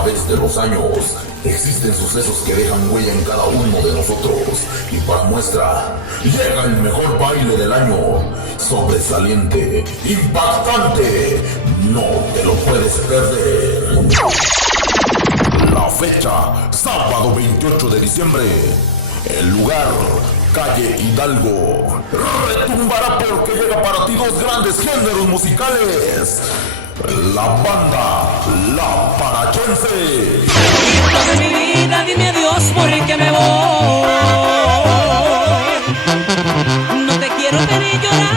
través de los años existen sucesos que dejan huella en cada uno de nosotros. Y para muestra, llega el mejor baile del año. Sobresaliente, impactante, no te lo puedes perder. La fecha, sábado 28 de diciembre. El lugar, calle Hidalgo. Retumbará porque llega para ti dos grandes géneros musicales. La banda La Parachense. Hijo de mi vida, dime adiós porque me voy. No te quiero ver y llorar.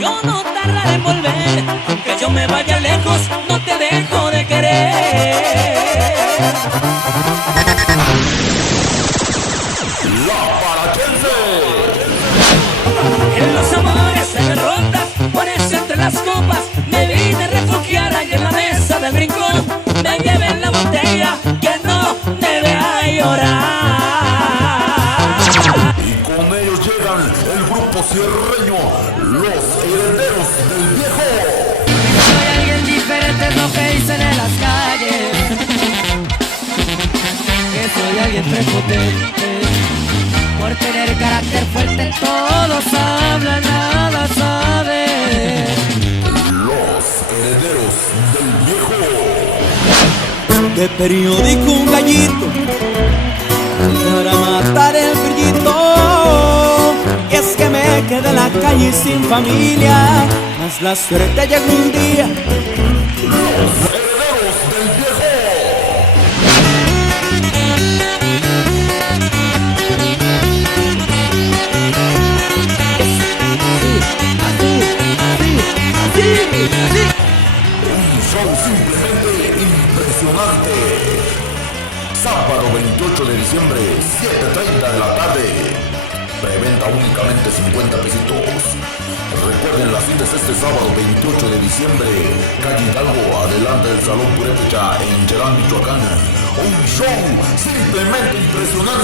Yo no tardaré en volver. Aunque yo me vaya lejos, no te dejo de querer. La Parachense. En los amores se derrota, por eso entre las copas me vine a refugiar ahí en la mesa del rincón. Me lleven la botella que no me vea llorar. Y con ellos llegan el grupo sierreño, Los Herederos del Viejo. Soy alguien diferente, es lo que dicen en las calles. Que soy alguien prepotente. Por tener carácter fuerte todos hablan, nada saben. Los Herederos del Viejo. De periódico un gallito para matar el brillito. Es que me quedé en la calle sin familia, mas la suerte llegó un día. Los Herederos del Viejo. Un show simplemente impresionante. Sábado 28 de diciembre, 7:30 de la tarde. Preventa únicamente 50 pesitos. Recuerden, las citas este sábado 28 de diciembre, calle Hidalgo, adelante del Salón Purépecha en Chalán, Michoacán. Un show simplemente impresionante.